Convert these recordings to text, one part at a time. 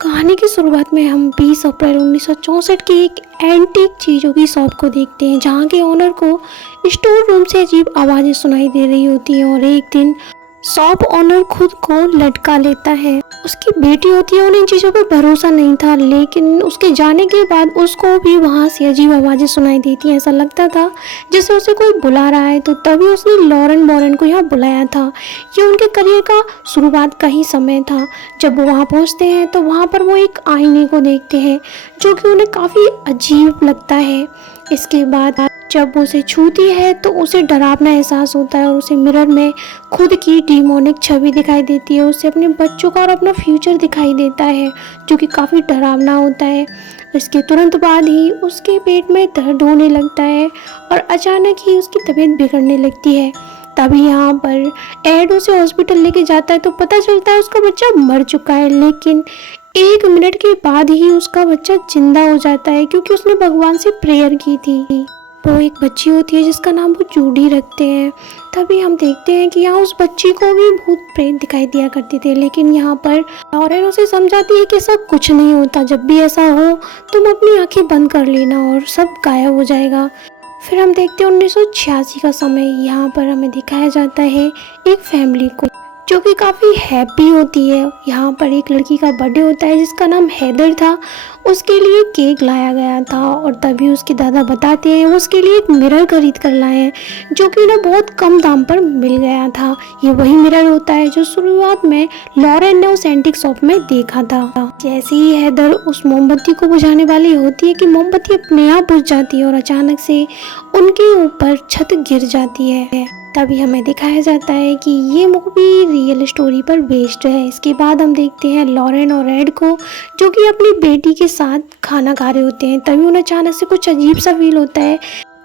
कहानी की शुरुआत में हम 20 अप्रैल 1964 की एक एंटीक चीज़ों की शॉप को देखते हैं, जहाँ के ओनर को स्टोर रूम से अजीब आवाज़ें सुनाई दे रही होती हैं। और एक दिन शॉप ओनर खुद को लटका लेता है। उसकी बेटी होती है, उन्हें इन चीज़ों पर भरोसा नहीं था, लेकिन उसके जाने के बाद उसको भी वहाँ से अजीब आवाज़ें सुनाई देती हैं। ऐसा लगता था जैसे उसे कोई बुला रहा है। तो तभी उसने लॉरेन बॉरेन को यहाँ बुलाया था। ये उनके करियर का शुरुआत का ही समय था। जब वो वहाँ पहुँचते हैं तो वहाँ पर वो एक आईने को देखते हैं, जो कि उन्हें काफ़ी अजीब लगता है। इसके बाद जब वो उसे छूती है तो उसे डरावना एहसास होता है और उसे मिरर में खुद की डीमोनिक छवि दिखाई देती है। उसे अपने बच्चों का और अपना फ्यूचर दिखाई देता है, जो कि काफ़ी डरावना होता है। इसके तुरंत बाद ही उसके पेट में दर्द होने लगता है और अचानक ही उसकी तबीयत बिगड़ने लगती है। तभी यहाँ पर एड उसे हॉस्पिटल लेके जाता है तो पता चलता है उसका बच्चा मर चुका है। लेकिन 1 मिनट के बाद ही उसका बच्चा जिंदा हो जाता है, क्योंकि उसने भगवान से प्रेयर की थी। वो एक बच्ची होती है जिसका नाम वो जूडी रखते हैं। तभी हम देखते हैं कि यहाँ उस बच्ची को भी भूत प्रेत दिखाई दिया करते थे, लेकिन यहाँ पर लॉरेन उसे समझाती है कि ऐसा कुछ नहीं होता। जब भी ऐसा हो तुम अपनी आंखें बंद कर लेना और सब गायब हो जाएगा। फिर हम देखते हैं 1986 का समय। यहाँ पर हमें दिखाया जाता है एक फैमिली को, जो कि काफ़ी हैप्पी होती है। यहाँ पर एक लड़की का बर्थडे होता है जिसका नाम हैदर था। उसके लिए केक लाया गया था और तभी उसके दादा बताते हैं वो उसके लिए एक मिरर खरीद कर लाए हैं, जो कि उन्हें बहुत कम दाम पर मिल गया था। ये वही मिरर होता है जो शुरुआत में लॉरेन ने उस एंटीक शॉप में देखा था। जैसे ही हैदर उस मोमबत्ती को बुझाने वाली होती है कि मोमबत्ती अपने आप बुझ जाती है और अचानक से उनके ऊपर छत गिर जाती है। तभी हमें दिखाया जाता है कि ये मूवी रियल स्टोरी पर बेस्ड है। इसके बाद हम देखते हैं लॉरेन और एड को, जो कि अपनी बेटी के साथ खाना खा रहे होते हैं। तभी उन्हें अचानक से कुछ अजीब सा फील होता है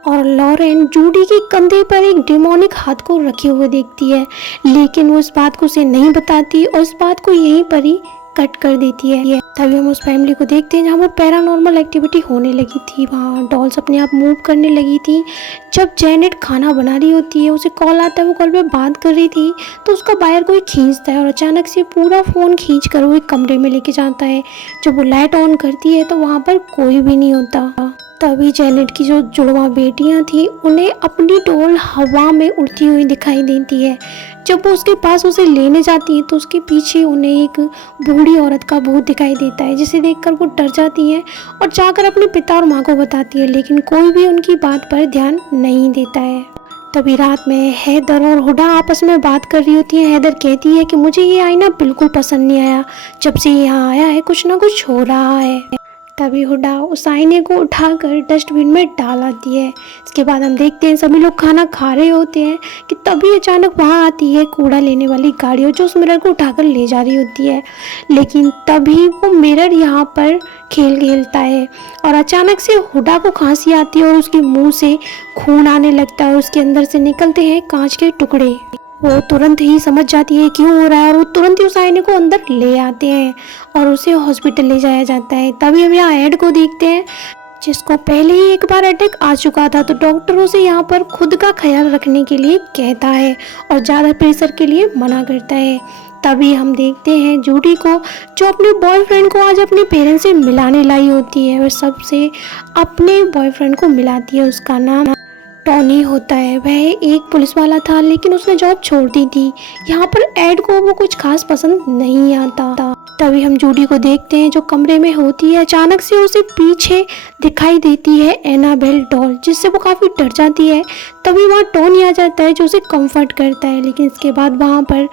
और लॉरेन जूडी के कंधे पर एक डेमोनिक हाथ को रखे हुए देखती है, लेकिन वो इस बात को उसे नहीं बताती और इस बात को यहीं पर ही कट कर देती है। तभी हम उस फैमिली को देखते हैं जहाँ पर पैरानॉर्मल एक्टिविटी होने लगी थी। वहाँ डॉल्स अपने आप मूव करने लगी थी। जब जेनेट खाना बना रही होती है, उसे कॉल आता है, वो कॉल पे बात कर रही थी, तो उसका वायर कोई खींचता है और अचानक से पूरा फ़ोन खींच कर वो एक कमरे में लेके जाता है। जब वो लाइट ऑन करती है तो वहाँ पर कोई भी नहीं होता। तभी जेनेट की जो जुड़वा बेटियां थी उन्हें अपनी डॉल हवा में उड़ती हुई दिखाई देती है। जब वो उसके पास उसे लेने जाती है तो उसके पीछे उन्हें एक बूढ़ी औरत का भूत दिखाई देता है, जिसे देखकर वो डर जाती हैं और जाकर अपने पिता और माँ को बताती है, लेकिन कोई भी उनकी बात पर ध्यान नहीं देता है। तभी रात में हैदर और हुडा आपस में बात कर रही होती है। हैदर कहती है कि मुझे ये आईना बिल्कुल पसंद नहीं आया, जब से ये यहाँ आया है कुछ ना कुछ हो रहा है। तभी हुडा उस आईने को उठाकर डस्टबिन में डाल आती है। इसके बाद हम देखते हैं सभी लोग खाना खा रहे होते हैं कि तभी अचानक वहाँ आती है कूड़ा लेने वाली गाड़ी, जो उस मिरर को उठाकर ले जा रही होती है। लेकिन तभी वो मिरर यहाँ पर खेल खेलता है और अचानक से हुडा को खांसी आती है और उसके मुंह से खून आने लगता है और उसके अंदर से निकलते हैं कांच के टुकड़े। वो तुरंत ही समझ जाती है क्यों हो रहा है और वो तुरंत ही उस आईने को अंदर ले आते हैं और उसे हॉस्पिटल ले जाया जाता है। तभी हम यहाँ एड को देखते हैं, जिसको पहले ही एक बार अटैक आ चुका था। तो डॉक्टर उसे यहाँ पर खुद का ख्याल रखने के लिए कहता है और ज़्यादा प्रेशर के लिए मना करता है। तभी हम देखते हैं जूडी को, जो अपने बॉयफ्रेंड को आज अपने पेरेंट्स से मिलाने लाई होती है। वह सबसे अपने बॉयफ्रेंड को मिलाती है। उसका नाम टॉनी होता है। वह एक पुलिस वाला था, लेकिन उसने जॉब छोड़ दी थी। यहाँ पर एड को वो कुछ खास पसंद नहीं आता। तभी हम जूडी को देखते हैं जो कमरे में होती है। अचानक से उसे पीछे दिखाई देती है एनाबेल डॉल, जिससे वो काफ़ी डर जाती है। तभी वहाँ टॉनी आ जाता है जो उसे कंफर्ट करता है, लेकिन इसके बाद वहाँ पर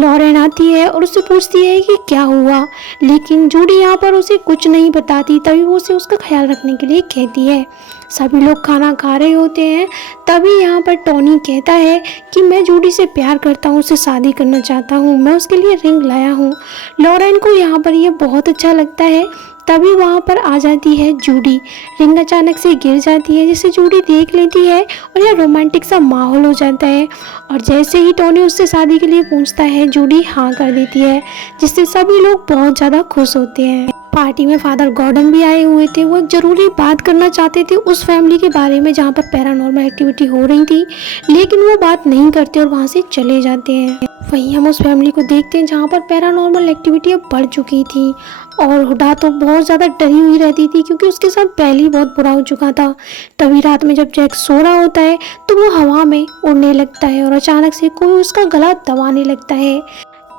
लॉरेन आती है और उससे पूछती है कि क्या हुआ, लेकिन जूडी यहाँ पर उसे कुछ नहीं बताती। तभी वो उसे उसका ख्याल रखने के लिए कहती है। सभी लोग खाना खा रहे होते हैं। तभी यहाँ पर टॉनी कहता है कि मैं जूडी से प्यार करता हूँ, उससे शादी करना चाहता हूँ, मैं उसके लिए रिंग लाया हूँ। लॉरेन को यहाँ पर ये बहुत अच्छा लगता है। तभी वहाँ पर आ जाती है जूडी। रिंग अचानक से गिर जाती है, जिसे जूडी देख लेती है और यह रोमांटिक सा माहौल हो जाता है। और जैसे ही टॉनी उससे शादी के लिए पूछता है, जूडी हाँ कर देती है, जिससे सभी लोग बहुत ज़्यादा खुश होते हैं। पार्टी में फादर गॉर्डन भी आए हुए थे। वो एक ज़रूरी बात करना चाहते थे उस फैमिली के बारे में जहाँ पर पैरानॉर्मल एक्टिविटी हो रही थी, लेकिन वो बात नहीं करते और वहाँ से चले जाते हैं। वहीं हम उस फैमिली को देखते हैं जहाँ पर पैरानॉर्मल एक्टिविटी अब बढ़ चुकी थी और हुडा तो बहुत ज़्यादा डरी हुई रहती थी क्योंकि उसके साथ पहले ही बहुत बुरा हो चुका था। तभी रात में जब जैक सो रहा होता है तो वो हवा में उड़ने लगता है और अचानक से कोई उसका गला दबाने लगता है।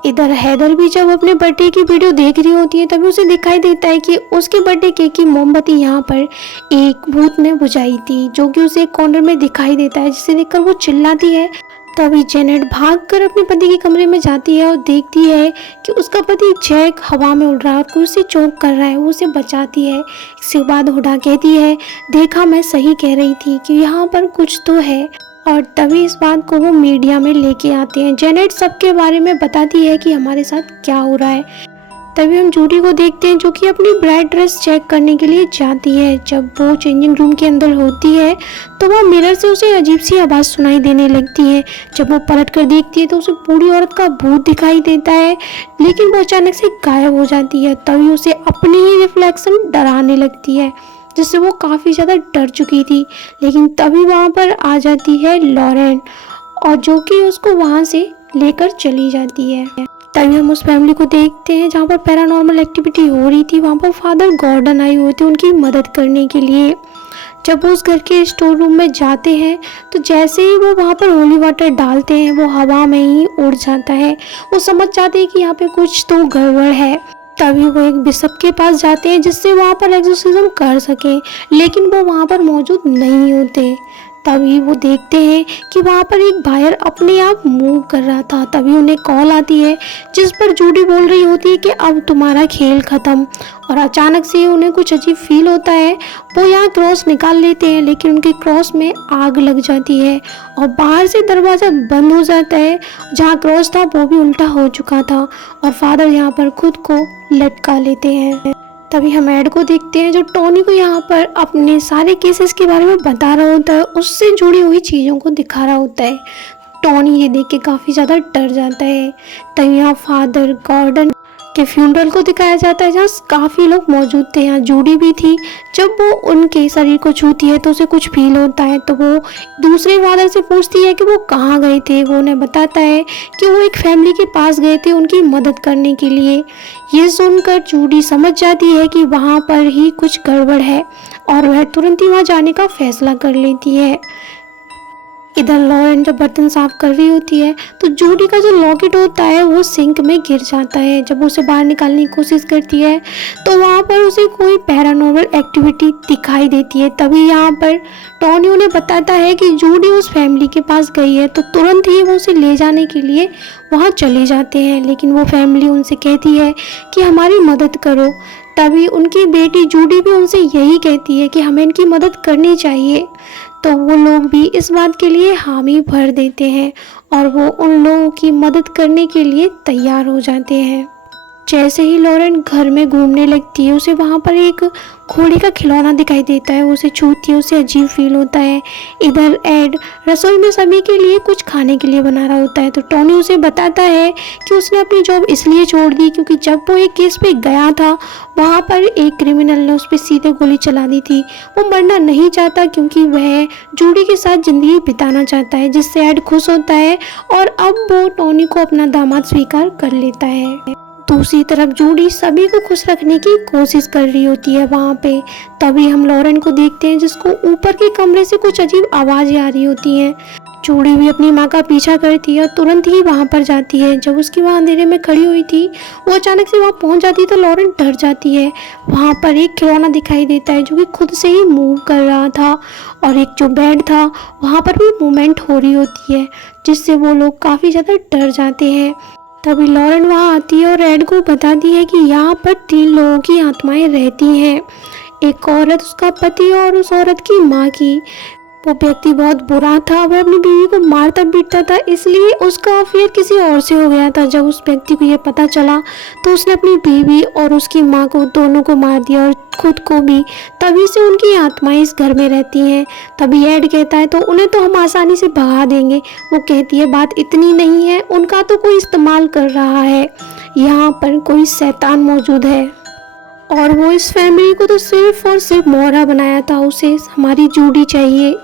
इधर हैदर भी जब अपने बर्थडे की वीडियो देख रही होती है तभी उसे दिखाई देता है कि उसके बर्थडे केक की मोमबत्ती यहाँ पर एक भूत ने बुझाई थी, जो कि उसे एक कॉर्नर में दिखाई देता है, जिसे देखकर वो चिल्लाती है। तभी जेनेट भागकर अपने पति के कमरे में जाती है और देखती है कि उसका पति जैक हवा में उड़ रहा है और कोई उसे चोक कर रहा है। वो उसे बचाती है। इसके बाद हुडा कहती है, देखा, मैं सही कह रही थी कि यहाँ पर कुछ तो है। और तभी इस बात को वो मीडिया में लेके आते हैं। जेनेट सबके बारे में बताती है कि हमारे साथ क्या हो रहा है। तभी हम जूडी को देखते हैं जो कि अपनी ब्राइड ड्रेस चेक करने के लिए जाती है। जब वो चेंजिंग रूम के अंदर होती है तो वह मिरर से उसे अजीब सी आवाज़ सुनाई देने लगती है। जब वो पलट कर देखती है तो उसे बूढ़ी औरत का भूत दिखाई देता है, लेकिन वो अचानक से गायब हो जाती है। तभी उसे अपनी ही रिफ्लेक्शन डराने लगती है, जिससे वो काफ़ी ज़्यादा डर चुकी थी। लेकिन तभी वहाँ पर आ जाती है लॉरेन और जो कि उसको वहाँ से लेकर चली जाती है। तभी हम उस फैमिली को देखते हैं जहाँ पर पैरानॉर्मल एक्टिविटी हो रही थी। वहाँ पर फादर गॉर्डन आए हुए थे उनकी मदद करने के लिए। जब वो उस घर के स्टोर रूम में जाते हैं तो जैसे ही वो वहाँ पर होली वाटर डालते हैं वो हवा में ही उड़ जाता है। वो समझ जाते हैं कि यहाँ पे कुछ तो गड़बड़ है। तभी वो एक बिशप के पास जाते हैं जिससे वहाँ पर एक्सोर्सिज्म कर सके, लेकिन वो वहाँ पर मौजूद नहीं होते। तभी वो देखते हैं कि वहाँ पर एक वायर अपने आप मूव कर रहा था। तभी उन्हें कॉल आती है जिस पर जूडी बोल रही होती है कि अब तुम्हारा खेल ख़त्म। और अचानक से उन्हें कुछ अजीब फील होता है। वो यहाँ क्रॉस निकाल लेते हैं, लेकिन उनके क्रॉस में आग लग जाती है और बाहर से दरवाज़ा बंद हो जाता है। जहाँ क्रॉस था वो भी उल्टा हो चुका था और फादर यहाँ पर खुद को लटका लेते हैं। तभी हम एड को देखते हैं जो टोनी को यहाँ पर अपने सारे केसेस के बारे में बता रहा होता है, उससे जुड़ी हुई चीज़ों को दिखा रहा होता है। टोनी ये देख के काफ़ी ज़्यादा डर जाता है। तभी यहाँ फादर गॉर्डन के फ्यूनरल को दिखाया जाता है जहाँ काफ़ी लोग मौजूद थे। यहाँ जूडी भी थी। जब वो उनके शरीर को छूती है तो उसे कुछ फील होता है, तो वो दूसरे फादर से पूछती है कि वो कहाँ गए थे। वो उन्हें बताता है कि वो एक फैमिली के पास गए थे उनकी मदद करने के लिए। ये सुनकर जूडी समझ जाती है कि वहाँ पर ही कुछ गड़बड़ है और वह तुरंत ही वहाँ जाने का फैसला कर लेती है। इधर लॉरेन जब बर्तन साफ कर रही होती है तो जूडी का जो लॉकेट होता है वो सिंक में गिर जाता है। जब वो उसे बाहर निकालने की कोशिश करती है तो वहाँ पर उसे कोई पैरानॉर्मल एक्टिविटी दिखाई देती है। तभी यहाँ पर टॉनी उन्हें बताता है कि जूडी उस फैमिली के पास गई है, तो तुरंत ही वो उसे ले जाने के लिए वहाँ चले जाते हैं। लेकिन वो फैमिली उनसे कहती है कि हमारी मदद करो। तभी उनकी बेटी जूडी भी उनसे यही कहती है कि हमें इनकी मदद करनी चाहिए। तो वो लोग भी इस बात के लिए हामी भर देते हैं और वो उन लोगों की मदद करने के लिए तैयार हो जाते हैं। जैसे ही लॉरेन घर में घूमने लगती है उसे वहाँ पर एक घोड़े का खिलौना दिखाई देता है। वो उसे छूती है, उसे अजीब फील होता है। इधर एड रसोई में सभी के लिए कुछ खाने के लिए बना रहा होता है, तो टॉनी उसे बताता है कि उसने अपनी जॉब इसलिए छोड़ दी क्योंकि जब वो एक केस पे गया था वहाँ पर एक क्रिमिनल ने उस पर सीधे गोली चला दी थी। वो मरना नहीं चाहता क्योंकि वह जूडी के साथ ज़िंदगी बिताना चाहता है, जिससे एड खुश होता है और अब वो टॉनी को अपना दामाद स्वीकार कर लेता है। दूसरी तरफ जूडी सभी को खुश रखने की कोशिश कर रही होती है वहाँ पे। तभी हम लॉरेन को देखते हैं जिसको ऊपर के कमरे से कुछ अजीब आवाज़ें आ रही होती हैं। जूडी भी अपनी माँ का पीछा करती है और तुरंत ही वहाँ पर जाती है। जब उसकी माँ अंधेरे में खड़ी हुई थी वो अचानक से वहाँ पहुँच जाती है तो लॉरेन डर जाती है। वहाँ पर एक खिलौना दिखाई देता है जो कि खुद से ही मूव कर रहा था और एक जो बेड था वहाँ पर भी मूवमेंट हो रही होती है, जिससे वो लोग काफ़ी ज़्यादा डर जाते हैं। तभी लॉरेन वहाँ आती है और एड को बताती है कि यहाँ पर 3 लोगों की आत्माएं रहती हैं, एक औरत, उसका पति और उस औरत की माँ की। वो व्यक्ति बहुत बुरा था, वह अपनी बीवी को मारता पीटता था, इसलिए उसका अफेयर किसी और से हो गया था। जब उस व्यक्ति को ये पता चला तो उसने अपनी बीवी और उसकी माँ को दोनों को मार दिया और खुद को भी। तभी से उनकी आत्माएं इस घर में रहती हैं। तभी एड कहता है तो उन्हें तो हम आसानी से भगा देंगे। वो कहती है बात इतनी नहीं है, उनका तो कोई इस्तेमाल कर रहा है, यहाँ पर कोई शैतान मौजूद है। और वो इस फैमिली को तो सिर्फ और सिर्फ मोहरा बनाया था, उसे हमारी जूडी चाहिए।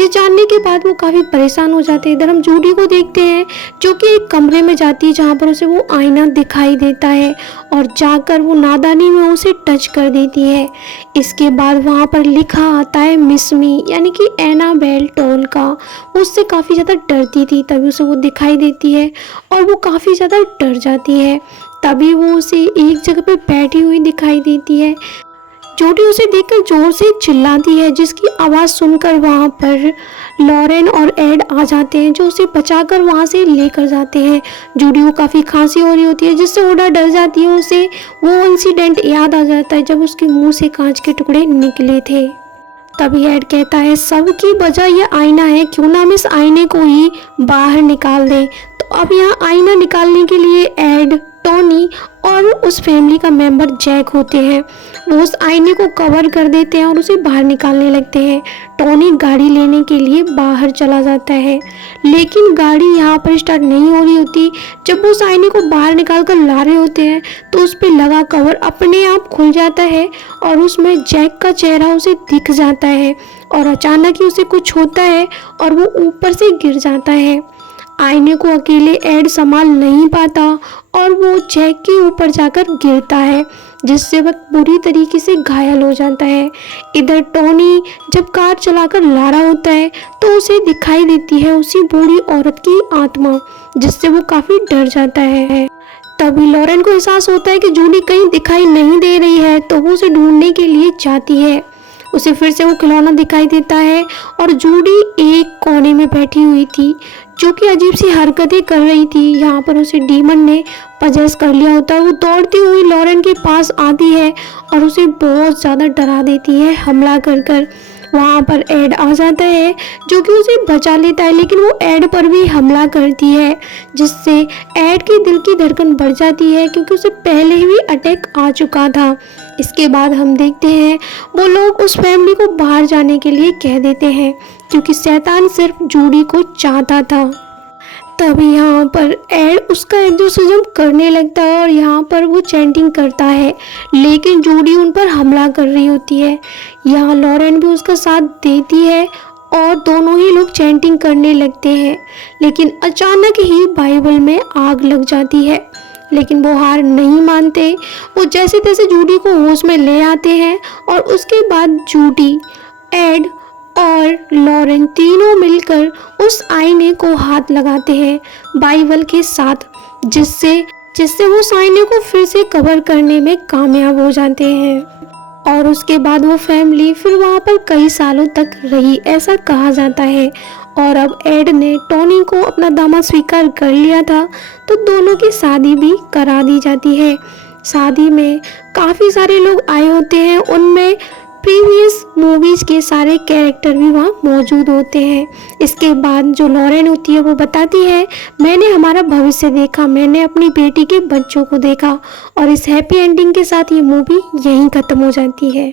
ये जानने के बाद वो काफ़ी परेशान हो जाते हैं। इधर हम जूडी को देखते हैं जो कि एक कमरे में जाती है जहाँ पर उसे वो आईना दिखाई देता है और जाकर वो नादानी में उसे टच कर देती है। इसके बाद वहाँ पर लिखा आता है मिस मी, यानी कि एनाबेल टोल का। वो उससे काफ़ी ज़्यादा डरती थी, तभी उसे वो दिखाई देती है और वो काफ़ी ज़्यादा डर जाती है। तभी वो उसे एक जगह पे बैठी हुई दिखाई देती है। जूडी उसे देखकर जोर से चिल्लाती है, जिसकी आवाज़ सुनकर वहाँ पर लॉरेन और एड आ जाते हैं जो उसे बचाकर वहाँ से लेकर जाते हैं। जूडी को काफ़ी खांसी हो रही होती है, जिससे ओडा डर जाती है। उसे वो इंसिडेंट याद आ जाता है जब उसके मुंह से कांच के टुकड़े निकले थे। तभी एड कहता है सबकी वजह ये आईना है, क्यों ना हम इस आईने को ही बाहर निकाल दें। तो अब यहाँ आईना निकालने के लिए एड, टोनी और उस फैमिली का मेंबर जैक होते हैं। वो उस आईने को कवर कर देते हैं और उसे बाहर निकालने लगते हैं। टोनी गाड़ी लेने के लिए बाहर चला जाता है, लेकिन गाड़ी यहाँ पर स्टार्ट नहीं हो रही होती। जब वो उस आईने को बाहर निकाल कर ला रहे होते हैं तो उस पर लगा कवर अपने आप खुल जाता है और उसमें जैक का चेहरा उसे दिख जाता है और अचानक ही उसे कुछ होता है और वो ऊपर से गिर जाता है। आईने को अकेले एड संभाल नहीं पाता और वो जैक के ऊपर जाकर गिरता है, जिससे वह बुरी तरीके से घायल हो जाता है। इधर टोनी जब कार चलाकर ला रहा होता है तो उसे दिखाई देती है उसी बूढ़ी औरत की आत्मा, जिससे वो काफ़ी डर जाता है। तभी लॉरेन को एहसास होता है कि जूडी कहीं दिखाई नहीं दे रही है, तो वो उसे ढूंढने के लिए जाती है। उसे फिर से वो खिलौना दिखाई देता है और जूडी एक कोने में बैठी हुई थी जो कि अजीब सी हरकतें कर रही थी। यहाँ पर उसे डीमन ने पजेस कर लिया होता है। वो दौड़ती हुई लॉरेन के पास आती है और उसे बहुत ज़्यादा डरा देती है हमला कर कर। वहाँ पर एड आ जाता है जो कि उसे बचा लेता है, लेकिन वो एड पर भी हमला करती है, जिससे एड के दिल की धड़कन बढ़ जाती है क्योंकि उसे पहले ही अटैक आ चुका था। इसके बाद हम देखते हैं वो लोग उस फैमिली को बाहर जाने के लिए कह देते हैं क्योंकि शैतान सिर्फ जूडी को चाहता था। तभी यहाँ पर एड उसका एक्सोर्सिज्म करने लगता है और यहाँ पर वो चैंटिंग करता है, लेकिन जूडी उन पर हमला कर रही होती है। यहाँ लॉरेन भी उसका साथ देती है और दोनों ही लोग चैंटिंग करने लगते हैं, लेकिन अचानक ही बाइबल में आग लग जाती है। लेकिन वो हार नहीं मानते। वो जैसे तैसे जूडी को होश में ले आते हैं और उसके बाद जूडी, एड और लॉरेन तीनों मिलकर उस आईने को हाथ लगाते हैं बाइबल के साथ, जिससे वो उस आईने को फिर से कवर करने में कामयाब हो जाते हैं। और उसके बाद वो फैमिली फिर वहाँ पर कई सालों तक रही, ऐसा कहा जाता है। और अब एड ने टोनी को अपना दामाद स्वीकार कर लिया था, तो दोनों की शादी भी करा दी जाती है। शादी में काफ़ी सारे लोग आए होते हैं, उनमें प्रीवियस मूवीज़ के सारे कैरेक्टर भी वहाँ मौजूद होते हैं। इसके बाद जो लॉरेन होती है वो बताती है, मैंने हमारा भविष्य देखा, मैंने अपनी बेटी के बच्चों को देखा। और इस हैप्पी एंडिंग के साथ ये मूवी यहीं ख़त्म हो जाती है।